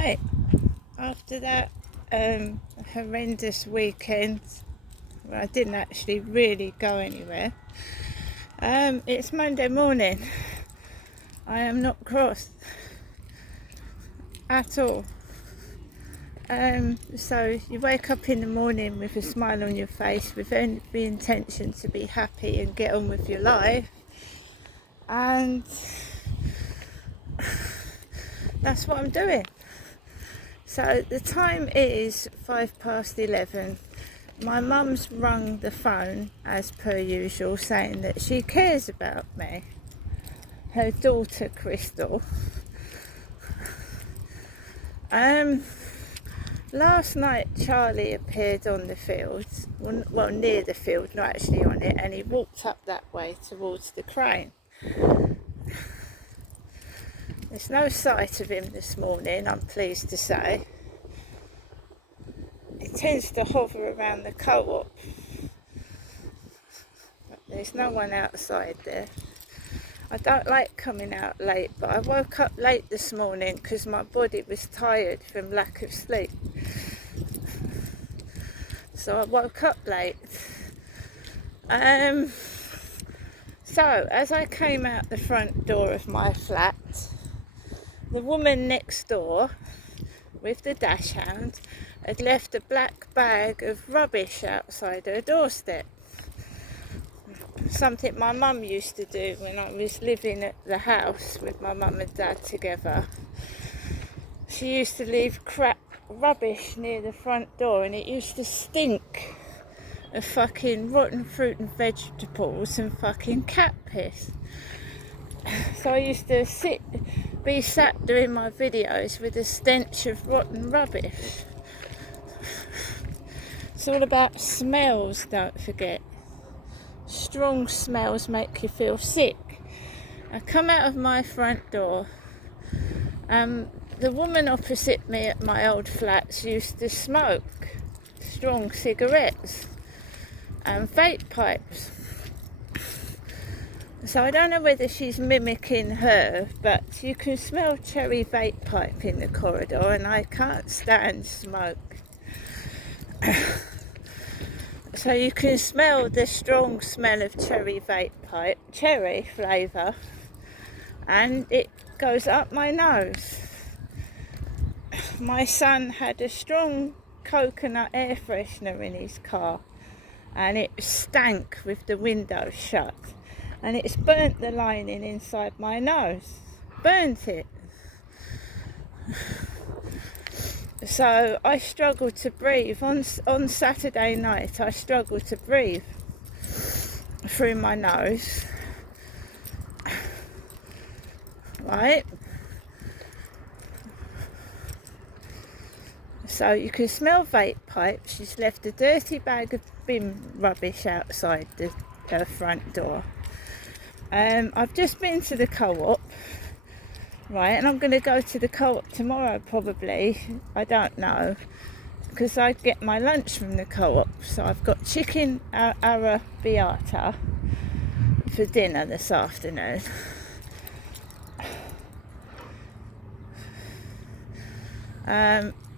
Right, after that horrendous weekend where I didn't actually really go anywhere, it's Monday morning. I am not cross at all. So you wake up in the morning with a smile on your face, with the intention to be happy and get on with your life, and that's what I'm doing. So the time is 11:05. My mum's rung the phone as per usual, saying that she cares about me. Her daughter Crystal. Last night Charlie appeared on the field, well near the field, not actually on it, and he walked up that way towards the crane. There's no sight of him this morning, I'm pleased to say. He tends to hover around the co-op. There's no one outside there. I don't like coming out late, but I woke up late this morning because my body was tired from lack of sleep. So I woke up late. So as I came out the front door of my flat, the woman next door with the dash hound had left a black bag of rubbish outside her doorstep. Something my mum used to do when I was living at the house with my mum and dad together. She used to leave crap rubbish near the front door, and it used to stink of fucking rotten fruit and vegetables and fucking cat piss. So I used to be sat doing my videos with a stench of rotten rubbish. It's all about smells, don't forget. Strong smells make you feel sick. I come out of my front door. The woman opposite me at my old flats used to smoke strong cigarettes and vape pipes. So I don't know whether she's mimicking her, but you can smell cherry vape pipe in the corridor, and I can't stand smoke. So you can smell the strong smell of cherry vape pipe, cherry flavour, and it goes up my nose. My son had a strong coconut air freshener in his car, and it stank with the window shut, and it's burnt the lining inside my nose. Burnt it. So I struggled to breathe. On Saturday night, I struggled to breathe through my nose. Right? So you can smell vape pipes. She's left a dirty bag of bin rubbish outside her front door. I've just been to the co-op. Right, and I'm going to go to the co-op tomorrow probably, I don't know, because I get my lunch from the co-op. So I've got chicken arrabbiata for dinner this afternoon.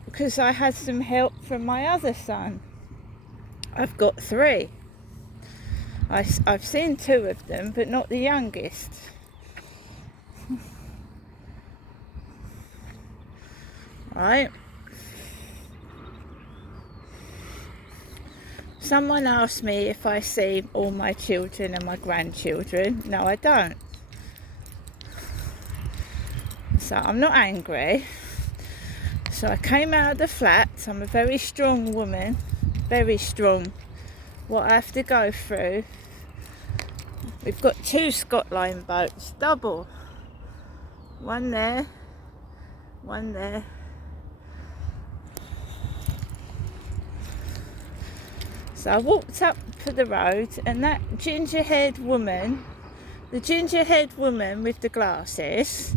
Because I had some help from my other son. I've got 3. I've seen 2 of them, but not the youngest. Right. Someone asked me if I see all my children and my grandchildren. No, I don't. So I'm not angry. So I came out of the flat. I'm a very strong woman. Very strong. What I have to go through. We've got 2 Scott Line boats. Double. One there. One there. So I walked up to the road, and that ginger-haired woman, the ginger-haired woman with the glasses,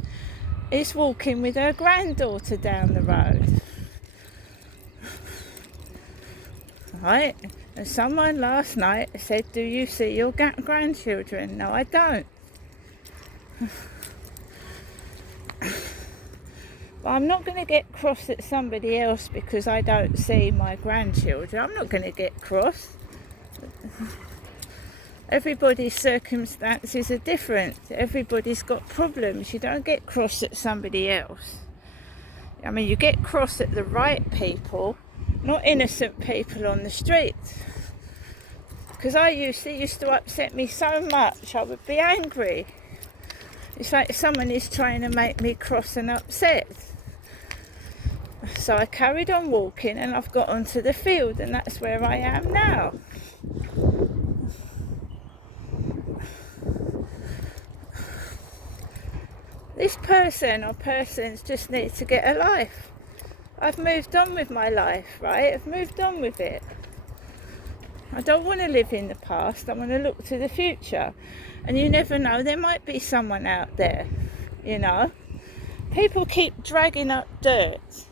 is walking with her granddaughter down the road. Right? And someone last night said, "Do you see your grandchildren?" No, I don't. But I'm not going to get cross at somebody else because I don't see my grandchildren. I'm not going to get cross. Everybody's circumstances are different. Everybody's got problems. You don't get cross at somebody else. I mean, you get cross at the right people, not innocent people on the streets. Because it used to upset me so much, I would be angry. It's like someone is trying to make me cross and upset. So I carried on walking and I've got onto the field, and that's where I am now. This person or persons just need to get a life. I've moved on with my life, right? I've moved on with it. I don't want to live in the past. I want to look to the future. And you never know, there might be someone out there, you know. People keep dragging up dirt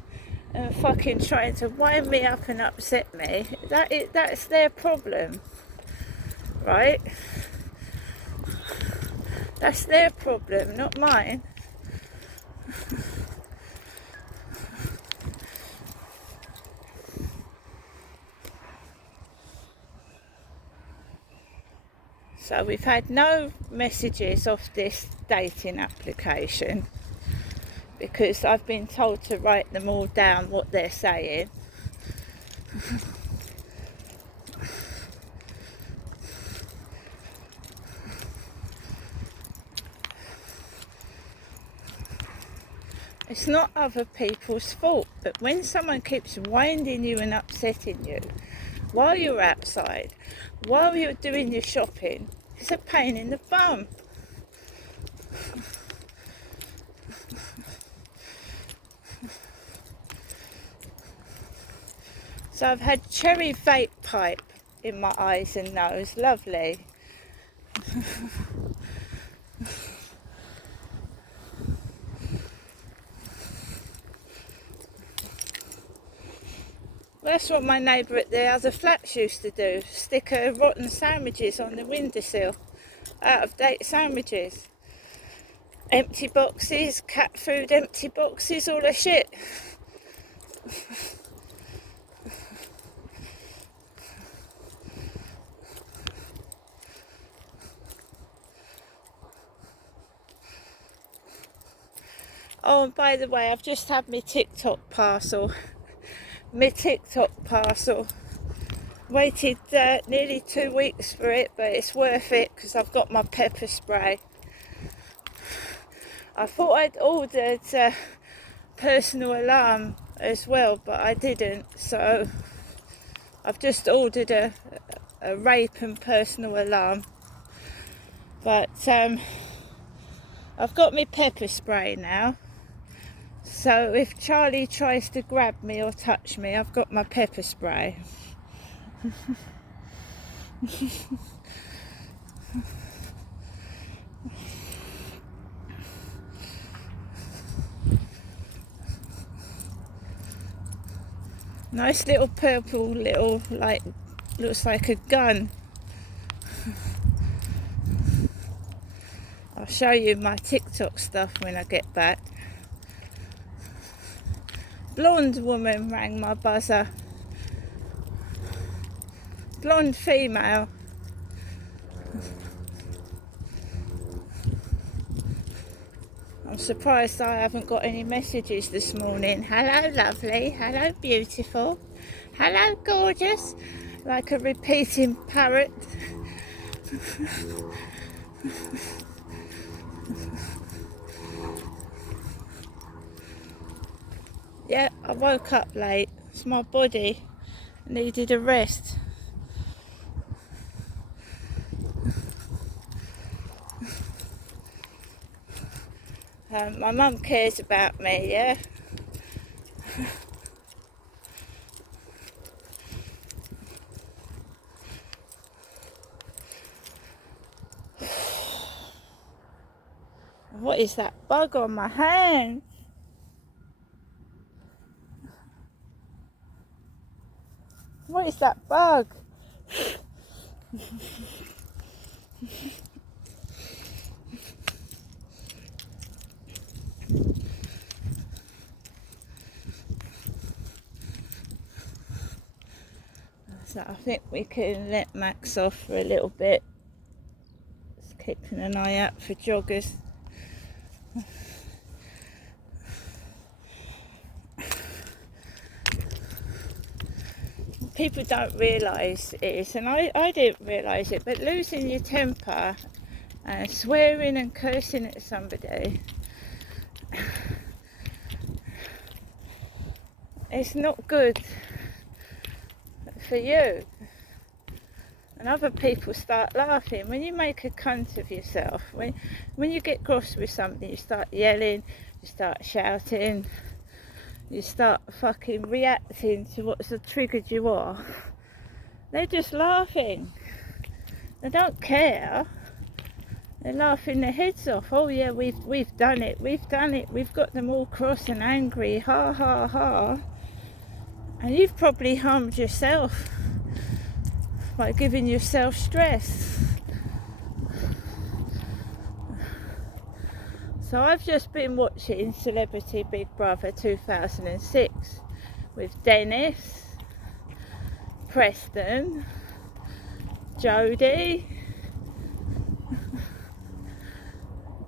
and fucking trying to wind me up and upset me. That's their problem, right? That's their problem, not mine. So we've had no messages off this dating application because I've been told to write them all down, what they're saying. It's not other people's fault, but when someone keeps winding you and upsetting you while you're outside, while you're doing your shopping, it's a pain in the bum. So I've had cherry vape pipe in my eyes and nose, lovely. That's what my neighbour at the other flats used to do, stick her rotten sandwiches on the windowsill, out of date sandwiches. Empty boxes, cat food empty boxes, all that shit. Oh, and by the way, I've just had my TikTok parcel. Waited nearly 2 weeks for it, but it's worth it because I've got my pepper spray. I thought I'd ordered personal alarm as well, but I didn't, so I've just ordered a rape and personal alarm. But I've got my pepper spray now, so if Charlie tries to grab me or touch me, I've got my pepper spray. Nice little purple looks like a gun. I'll show you my TikTok stuff when I get back. Blonde woman rang my buzzer. Blonde female. I'm surprised I haven't got any messages this morning. Hello lovely, hello beautiful, hello gorgeous, like a repeating parrot. Yeah, I woke up late. It's my body. I needed a rest. My mum cares about me, yeah? What is that bug on my hand? What is that bug? So I think we can let Max off for a little bit. Just keeping an eye out for joggers. People don't realise it, and I didn't realise it, but losing your temper and swearing and cursing at somebody, it's not good for you. And other people start laughing. When you make a cunt of yourself, when you get cross with somebody, you start yelling, you start shouting, you start fucking reacting to what's triggered you are. They're just laughing. They don't care. They're laughing their heads off. Oh yeah, we've done it. We've done it. We've got them all cross and angry. Ha ha ha. And you've probably harmed yourself by giving yourself stress. So I've just been watching Celebrity Big Brother 2006 with Dennis, Preston, Jodie,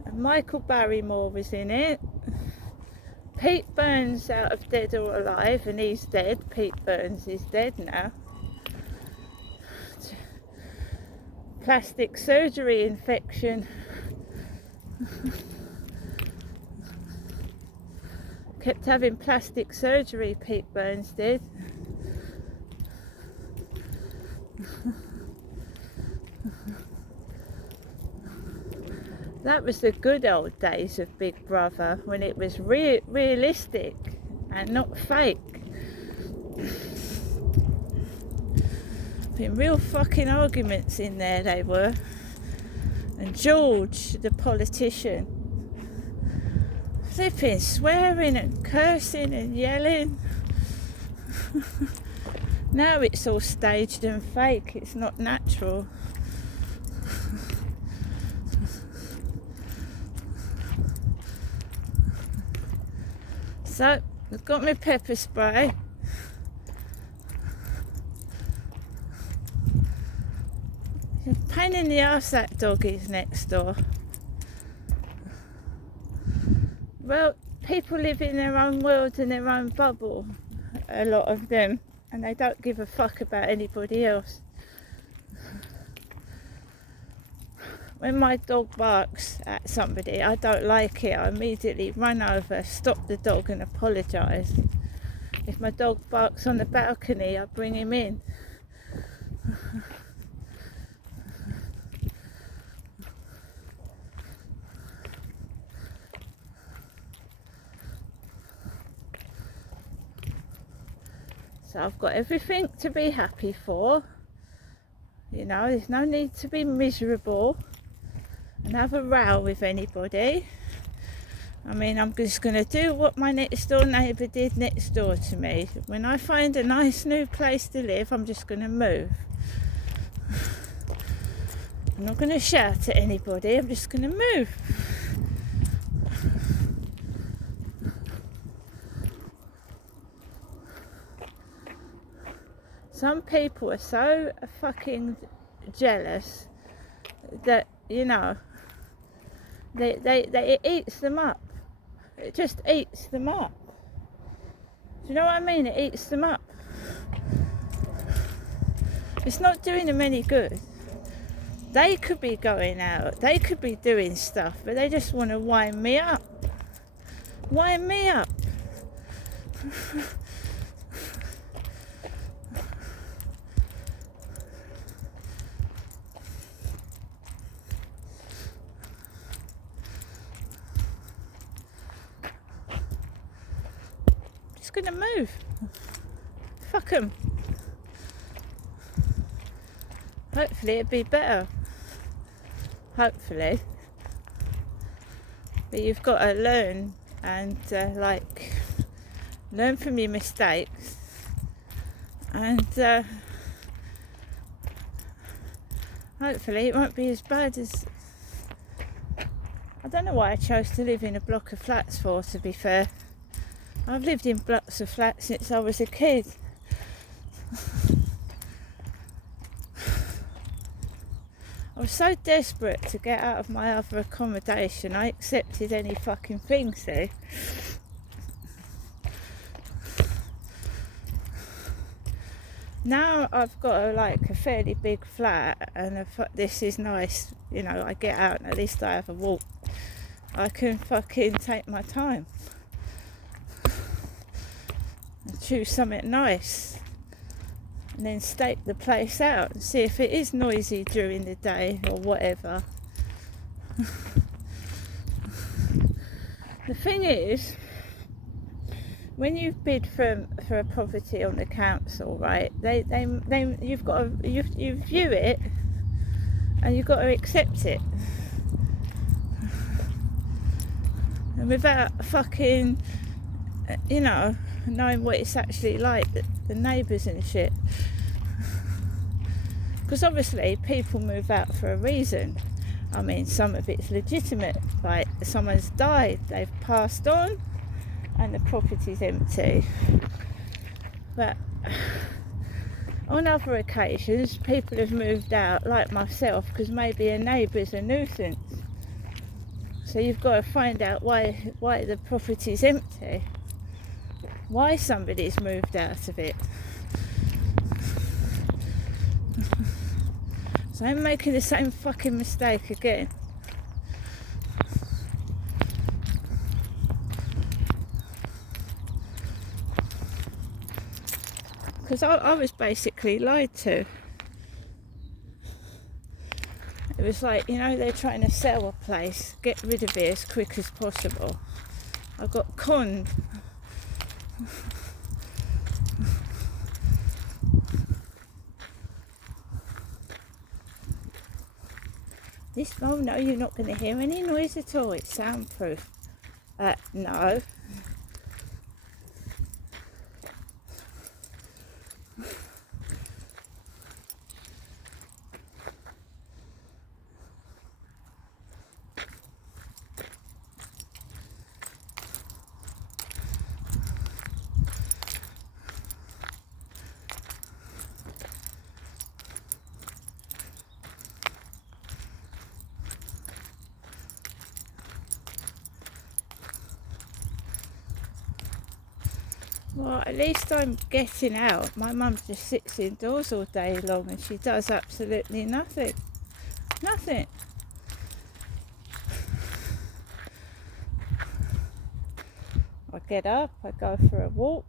and Michael Barrymore was in it. Pete Burns out of Dead or Alive, and he's dead. Pete Burns is dead now. Plastic surgery infection. Kept having plastic surgery, Pete Burns did. That was the good old days of Big Brother, when it was realistic and not fake. Been real fucking arguments in there, they were. And George, the politician, flipping, swearing and cursing and yelling. Now it's all staged and fake, it's not natural. So, I've got my pepper spray. Pain in the arse, that dog is next door. Well, people live in their own world and their own bubble, a lot of them, and they don't give a fuck about anybody else. When my dog barks at somebody, I don't like it, I immediately run over, stop the dog and apologise. If my dog barks on the balcony, I bring him in. So I've got everything to be happy for. You know, there's no need to be miserable and have a row with anybody. I mean, I'm just going to do what my next door neighbour did next door to me. When I find a nice new place to live, I'm just going to move. I'm not going to shout at anybody, I'm just going to move. Some people are so fucking jealous that, you know, it eats them up. It just eats them up. Do you know what I mean? It eats them up. It's not doing them any good. They could be going out, they could be doing stuff, but they just want to wind me up. Wind me up. Gonna move. Fuck them. Hopefully it'll be better. Hopefully. But you've got to learn and learn from your mistakes and hopefully it won't be as bad as... I don't know why I chose to live in a block of flats for, to be fair. I've lived in blocks of flats since I was a kid. I was so desperate to get out of my other accommodation, I accepted any fucking thing, see? Now I've got a fairly big flat, and this is nice, you know, I get out and at least I have a walk. I can fucking take my time and choose something nice, and then stake the place out and see if it is noisy during the day or whatever. The thing is, when you bid for a property on the council, right? You view it, and you've got to accept it, and without fucking, you know, knowing what it's actually like, the neighbours and shit. Because obviously people move out for a reason. I mean, some of it's legitimate, like someone's died, they've passed on, and the property's empty. But on other occasions, people have moved out, like myself, because maybe a neighbour's a nuisance. So you've got to find out why the property's empty, why somebody's moved out of it. So I'm making the same fucking mistake again. Because I was basically lied to. It was like, you know, they're trying to sell a place, get rid of it as quick as possible. I got conned. Oh no, you're not going to hear any noise at all, it's soundproof. No. Well, at least I'm getting out. My mum just sits indoors all day long and she does absolutely nothing. Nothing. I get up, I go for a walk.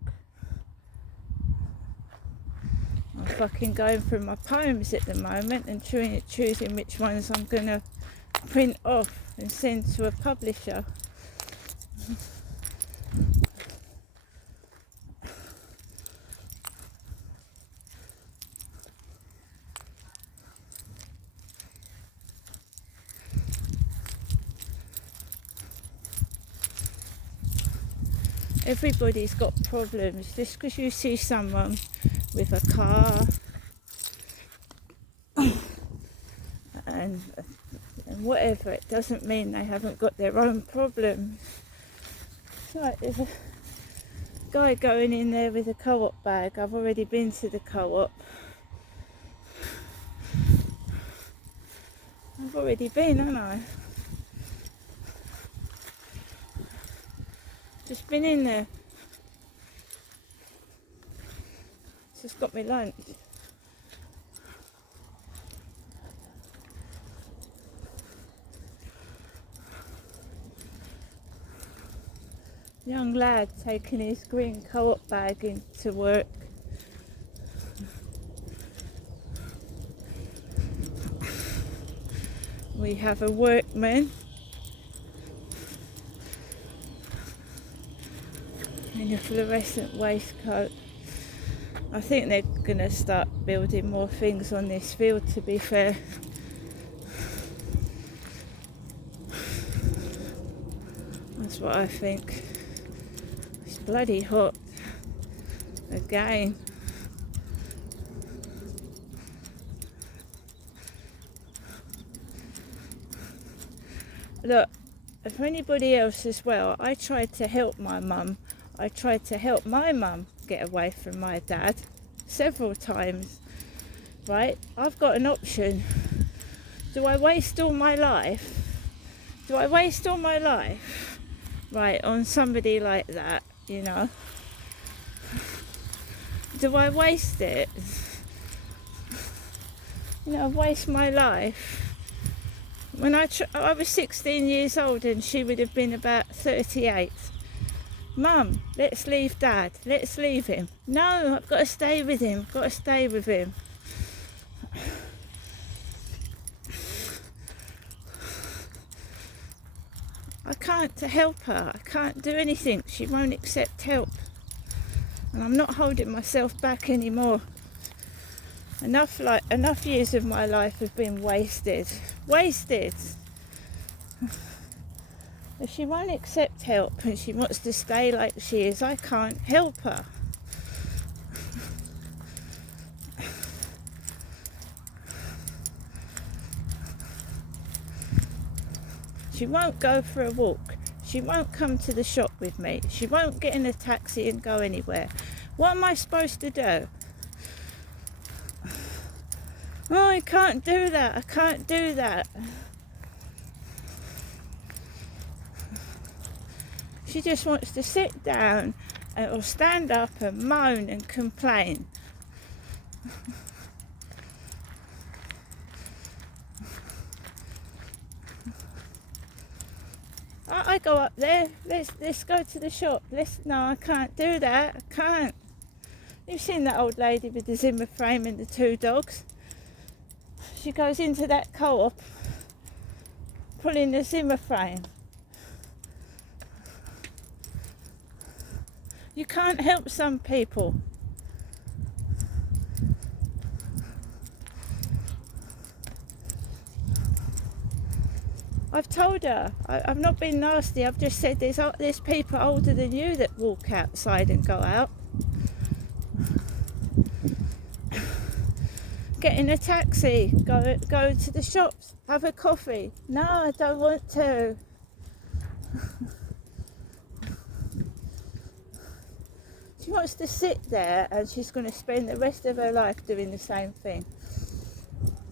I'm fucking going through my poems at the moment and choosing which ones I'm going to print off and send to a publisher. Everybody's got problems. Just because you see someone with a car and whatever, it doesn't mean they haven't got their own problems. It's like there's a guy going in there with a co-op bag. I've already been to the co-op. I've already been, haven't I? Just been in there. Just got me lunch. Young lad taking his green co-op bag into work. We have a workman in a fluorescent waistcoat. I think they're going to start building more things on this field, to be fair. That's what I think. It's bloody hot. Again. Look, for anybody else as well, I tried to help my mum. I tried to help my mum get away from my dad several times, right? I've got an option Do I waste all my life? Do I waste all my life, right, on somebody like that, you know? Do I waste it? You know, waste my life? When I was 16 years old and she would have been about 38. Mum, let's leave Dad. Let's leave him. No, I've got to stay with him. Got to stay with him. I can't help her. I can't do anything. She won't accept help. And I'm not holding myself back anymore. Enough years of my life have been wasted. Wasted. If she won't accept help and she wants to stay like she is, I can't help her. She won't go for a walk. She won't come to the shop with me. She won't get in a taxi and go anywhere. What am I supposed to do? Oh, I can't do that. I can't do that. She just wants to sit down or stand up and moan and complain. I go up there. Let's go to the shop. No, I can't do that. I can't. You've seen that old lady with the Zimmer frame and the 2 dogs. She goes into that co-op, pulling the Zimmer frame. You can't help some people. I've told her, I've not been nasty, I've just said there's people older than you that walk outside and go out. Get in a taxi, go to the shops, have a coffee. No, I don't want to. She wants to sit there and she's going to spend the rest of her life doing the same thing.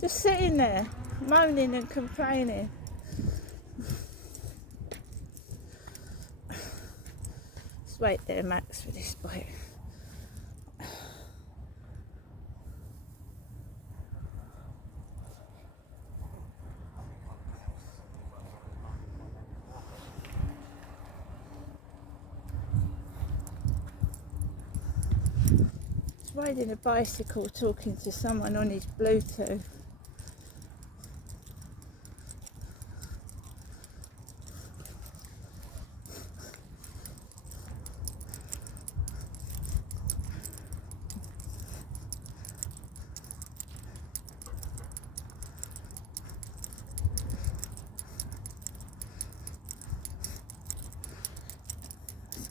Just sitting there, moaning and complaining. Just wait there, Max, for this boy. He's riding a bicycle, talking to someone on his Bluetooth.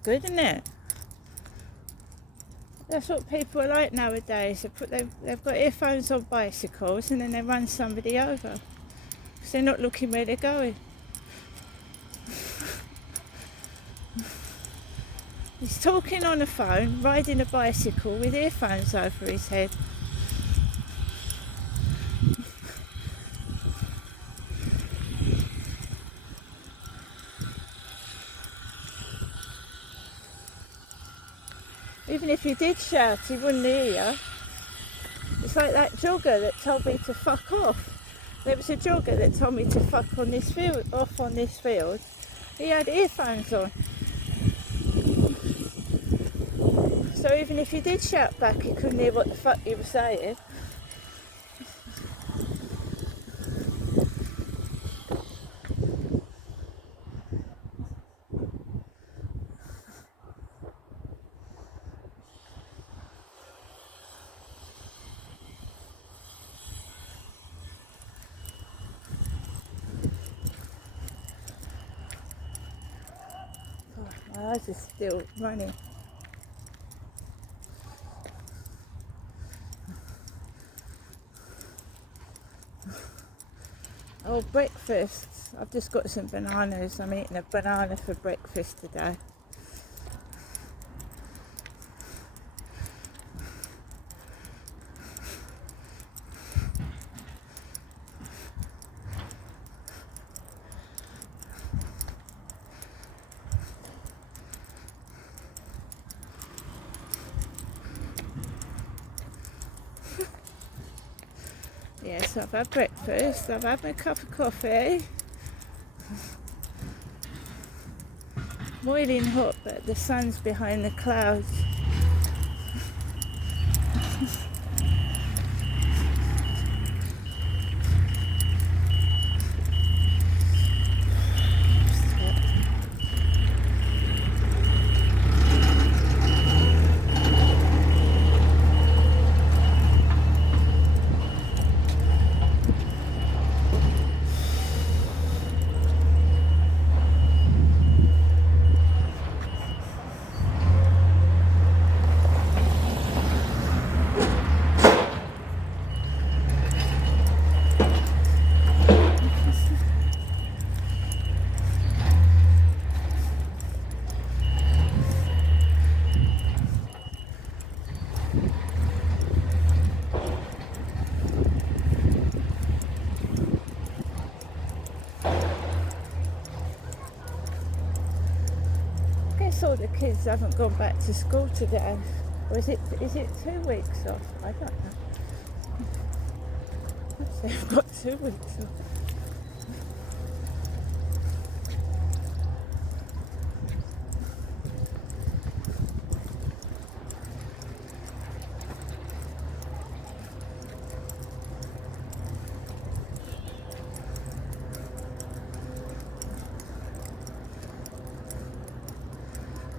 Good, isn't it? That's what people are like nowadays. They've got earphones on bicycles and then they run somebody over because they're not looking where they're going. He's talking on the phone, riding a bicycle with earphones over his head. Even if you did shout, he wouldn't hear you. It's like that jogger that told me to fuck off. There was a jogger that told me to fuck off on this field. He had earphones on. So even if you did shout back, he couldn't hear what the fuck you were saying. My eyes are still running. Oh, breakfast. I've just got some bananas. I'm eating a banana for breakfast today. breakfast, I've had my cup of coffee. Boiling hot, but the sun's behind the clouds. All the kids haven't gone back to school today, or is it 2 weeks off? I don't know. They've got 2 weeks off.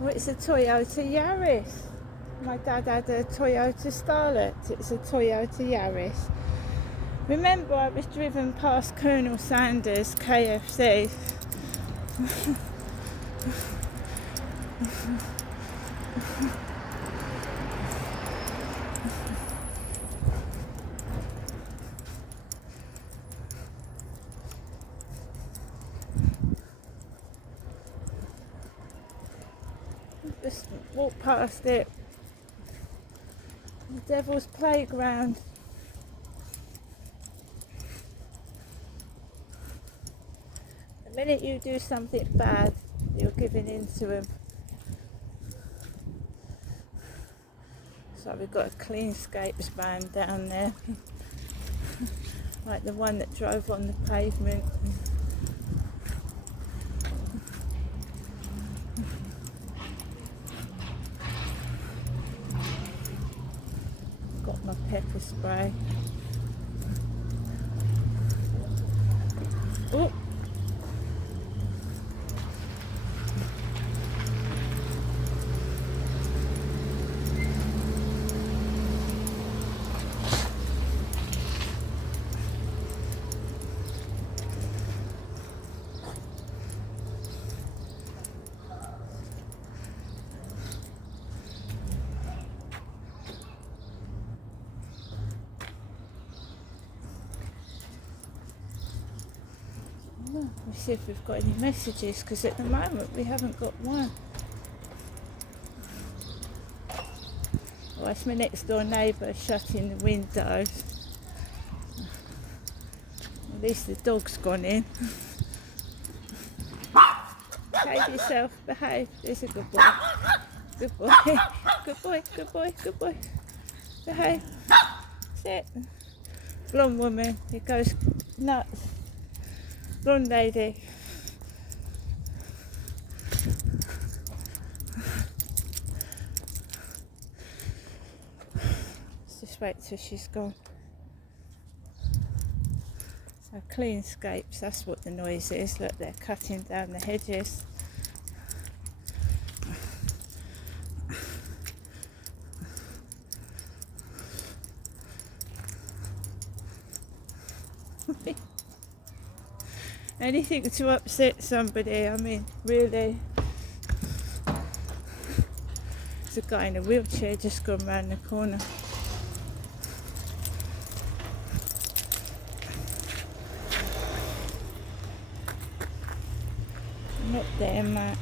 Oh, it's a Toyota Yaris. My dad had a Toyota Starlet. It's a Toyota Yaris. Remember, I was driven past Colonel Sanders KFC. Just walk past it. The Devil's Playground. The minute you do something bad, you're giving in to him. So we've got a Cleanscapes van down there, like the one that drove on the pavement. Got my pepper spray. Oh. We'll see if we've got any messages, because at the moment we haven't got one. Well, that's my next door neighbour shutting the windows. At least the dog's gone in. Behave yourself, behave. There's a good boy. Good boy. Good boy, good boy, good boy. Behave. Sit. Blonde woman, it goes nuts. Blonde lady. Let's just wait till she's gone. So Cleanscapes, that's what the noise is. Look, they're cutting down the hedges. Anything to upset somebody, I mean, really. There's a guy in a wheelchair just gone round the corner. Not there, Matt.